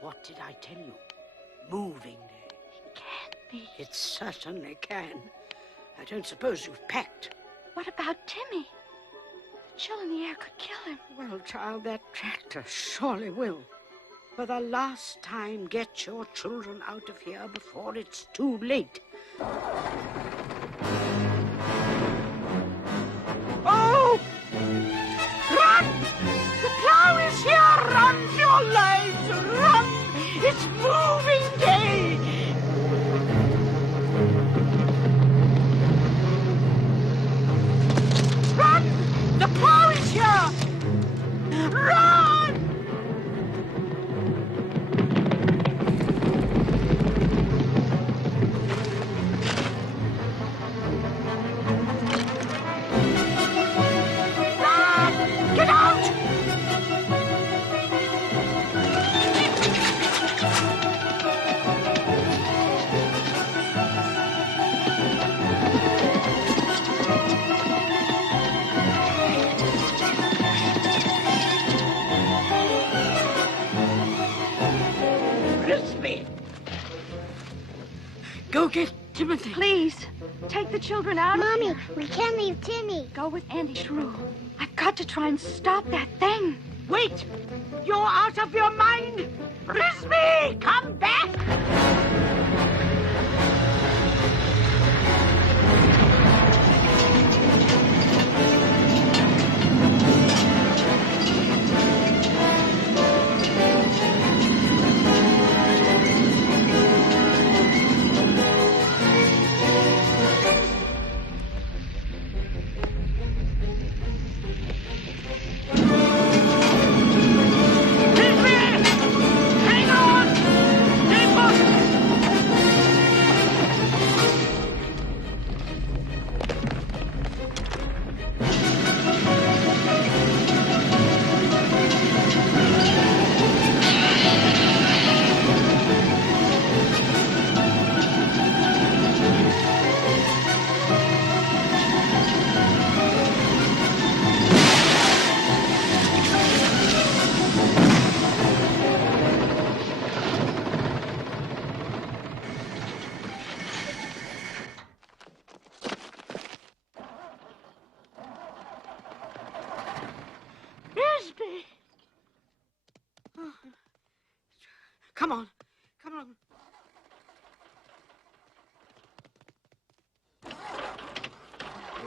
What did I tell you? Moving day. It can't be. It certainly can. I don't suppose you've packed. What about Timmy? The chill in the air could kill him. Well, child, that tractor surely will. For the last time, get your children out of here before it's too late. Oh! Run! The plow is here! Run for your lives! Run! It's moving day! Run! The plow is here! Run! Get out! Frisbee! Go get Timothy. Please, take the children out of Mommy, here. we can't leave Timmy. Go with Andy Shrew. I've got to try and stop that thing. Wait! You're out of your mind! Frisbee, come back! Frisbee! Come on. Come on.